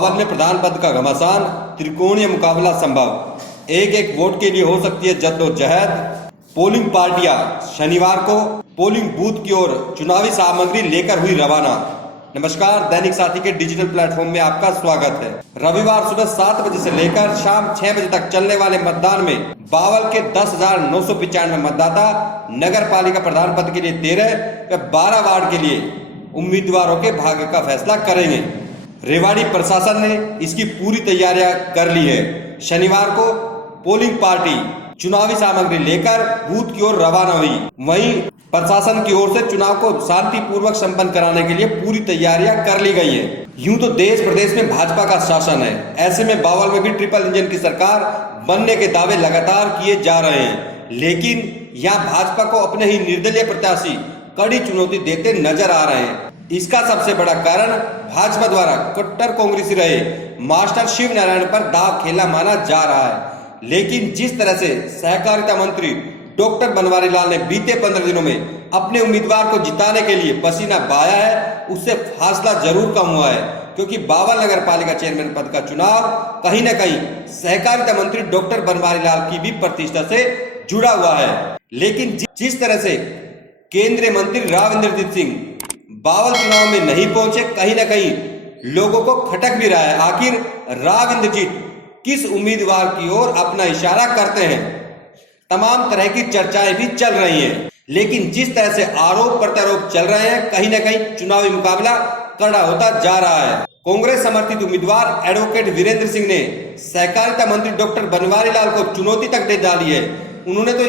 बावल में प्रधान पद का घमासान, त्रिकोणीय मुकाबला संभव। एक एक वोट के लिए हो सकती है जद्दोजहद। पोलिंग पार्टियां शनिवार को पोलिंग बूथ की ओर चुनावी सामग्री लेकर हुई रवाना। नमस्कार, दैनिक साथी के डिजिटल प्लेटफॉर्म में आपका स्वागत है। रविवार सुबह 7 बजे से लेकर शाम 6 बजे तक चलने वाले मतदान में बावल के 10,995 मतदाता नगर पालिका प्रधान पद के लिए 13 व 12 वार्ड के लिए उम्मीदवारों के भाग्य का फैसला करेंगे। रेवाड़ी प्रशासन ने इसकी पूरी तैयारियां कर ली है। शनिवार को पोलिंग पार्टी चुनावी सामग्री लेकर बूथ की ओर रवाना हुई। वहीं प्रशासन की ओर से चुनाव को शांतिपूर्वक संपन्न कराने के लिए पूरी तैयारियां कर ली गई हैं। यूं तो देश प्रदेश में भाजपा का शासन है, ऐसे में बावल में भी ट्रिपल इंजन की सरकार बनने के दावे लगातार किए जा रहे हैं, लेकिन यहां भाजपा को अपने ही निर्दलीय प्रत्याशी कड़ी चुनौती देते नजर आ रहे हैं। इसका सबसे बड़ा कारण भाजपा द्वारा कट्टर कांग्रेसी रहे मास्टर शिव नारायण पर दाव खेला माना जा रहा है। लेकिन जिस तरह से सहकारिता मंत्री डॉक्टर बनवारी लाल ने बीते 15 दिनों में अपने उम्मीदवार को जिताने के लिए पसीना बहाया है, उससे फासला जरूर कम हुआ है, क्योंकि बावल नगर पालिका चेयरमैन पद का चुनाव कहीं न कहीं सहकारिता मंत्री डॉक्टर बनवारी लाल की भी प्रतिष्ठा से जुड़ा हुआ है। लेकिन जिस तरह से केंद्रीय मंत्री राव इंद्रजीत सिंह बावल चुनाव में नहीं पहुंचे, कहीं न कहीं लोगों को खटक भी रहा है। आखिर राव इंद्रजीत किस उम्मीदवार की ओर अपना इशारा करते हैं, तमाम तरह की चर्चाएं भी चल रही हैं। लेकिन जिस तरह से आरोप प्रत्यारोप चल रहे हैं, कहीं न कहीं चुनावी मुकाबला कड़ा होता जा रहा है। कांग्रेस समर्थित उम्मीदवार एडवोकेट वीरेंद्र सिंह ने सहकारिता मंत्री डॉक्टर बनवारी लाल को चुनौती तक दे डाली है। उन्होंने तो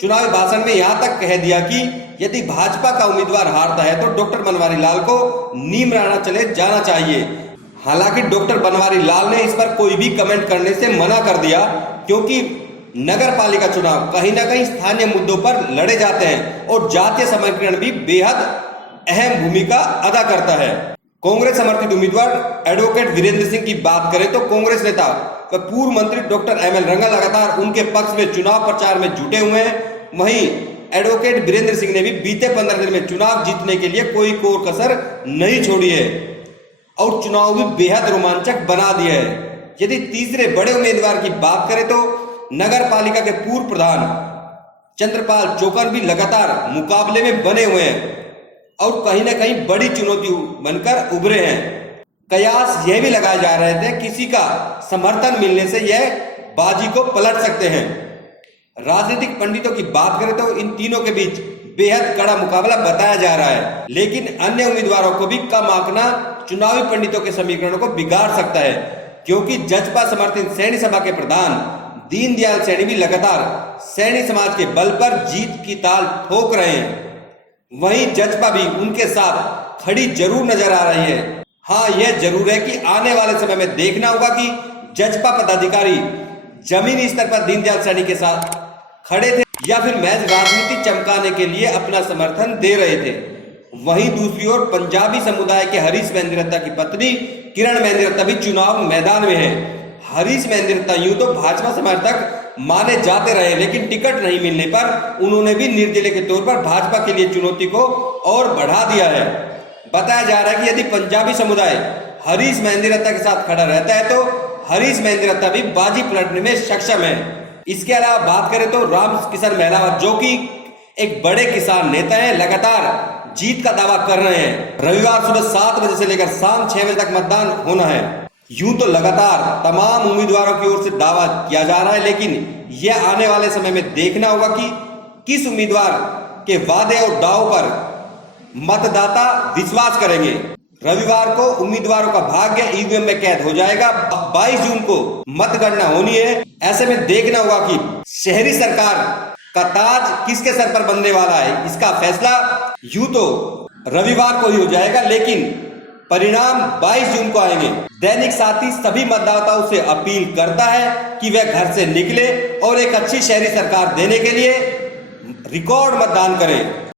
चुनावी भाषण में यहां तक कह दिया कि यदि भाजपा का उम्मीदवार हारता है तो डॉक्टर बनवारी लाल को नीम राणा चले जाना चाहिए। हालांकि डॉक्टर बनवारी लाल ने इस पर कोई भी कमेंट करने से मना कर दिया, क्योंकि नगर पालिका चुनाव कहीं ना कहीं स्थानीय मुद्दों पर लड़े जाते हैं और जातीय समीकरण भी बेहद अहम भूमिका अदा करता है। कांग्रेस समर्थित उम्मीदवार एडवोकेट वीरेंद्र सिंह की बात करें तो कांग्रेस नेता व पूर्व मंत्री डॉक्टर एमएल रंगा लगातार उनके पक्ष में चुनाव प्रचार में जुटे हुए हैं। वहीं एडवोकेट वीरेंद्र सिंह ने भी बीते 15 दिन में चुनाव जीतने के लिए कोई कोर कसर नहीं छोड़ी है और चुनाव भी बेहद रोमांचक बना दिया है। यदि तीसरे बड़े उम्मीदवार की बात करें तो नगर पालिका के पूर्व प्रधान चंद्रपाल चौकर भी लगातार मुकाबले में बने हुए हैं और कहीं ना कहीं बड़ी चुनौती बनकर उभरे हैं। कयास यह भी लगाए जा रहे थे किसी का समर्थन मिलने से यह बाजी को पलट सकते हैं। राजनीतिक पंडितों की बात करें तो इन तीनों के बीच बेहद कड़ा मुकाबला बताया जा रहा है, लेकिन अन्य उम्मीदवारों को भी कम आंकना चुनावी पंडितों के समीकरणों को बिगाड़ सकता है, क्योंकि जजपा समर्थित सैनी सभा के प्रधान दीनदयाल सैनी भी लगातार सैनी समाज के बल पर जीत की ताल ठोक रहे हैं। वहीं जजपा भी उनके साथ खड़ी जरूर नजर आ रही है। हाँ, यह जरूर है कि आने वाले समय में देखना होगा कि जजपा पदाधिकारी जमीनी स्तर पर दीनदयाल सैनी के साथ खड़े थे या फिर महज राजनीति चमकाने के लिए अपना समर्थन दे रहे थे। वहीं दूसरी ओर पंजाबी समुदाय के हरीश मेहंदिरत्ता की पत्नी किरण मेहंदिरत्ता भी चुनाव मैदान में है। हरीश मेहंदिरत्ता यूं तो भाजपा समर्थक माने जाते रहे, लेकिन टिकट नहीं मिलने पर उन्होंने भी निर्दलीय के तौर पर भाजपा के लिए चुनौती को और बढ़ा दिया है। बताया जा रहा है कि यदि पंजाबी समुदाय हरीश मेहंदिरत्ता के साथ खड़ा रहता है तो हरीश मेहंदिरत्ता भी बाजी पलटने में सक्षम है। इसके अलावा बात करें तो राम किशन महलावत, जो कि एक बड़े किसान नेता है, लगातार जीत का दावा कर रहे हैं। रविवार सुबह 7 बजे से लेकर शाम 6 बजे तक मतदान होना है। यूं तो लगातार तमाम उम्मीदवारों की ओर से दावा किया जा रहा है, लेकिन यह आने वाले समय में देखना होगा कि किस उम्मीदवार के वादे और दाव पर मतदाता विश्वास करेंगे। रविवार को उम्मीदवारों का भाग्य ईवीएम में कैद हो जाएगा। 22 जून को मतगणना होनी है। ऐसे में देखना होगा कि शहरी सरकार का ताज किसके सर पर बनने वाला है। इसका फैसला यूं तो रविवार को ही हो जाएगा, लेकिन परिणाम 22 जून को आएंगे। दैनिक साथी सभी मतदाताओं से अपील करता है कि वे घर से निकले और एक अच्छी शहरी सरकार देने के लिए रिकॉर्ड मतदान करें।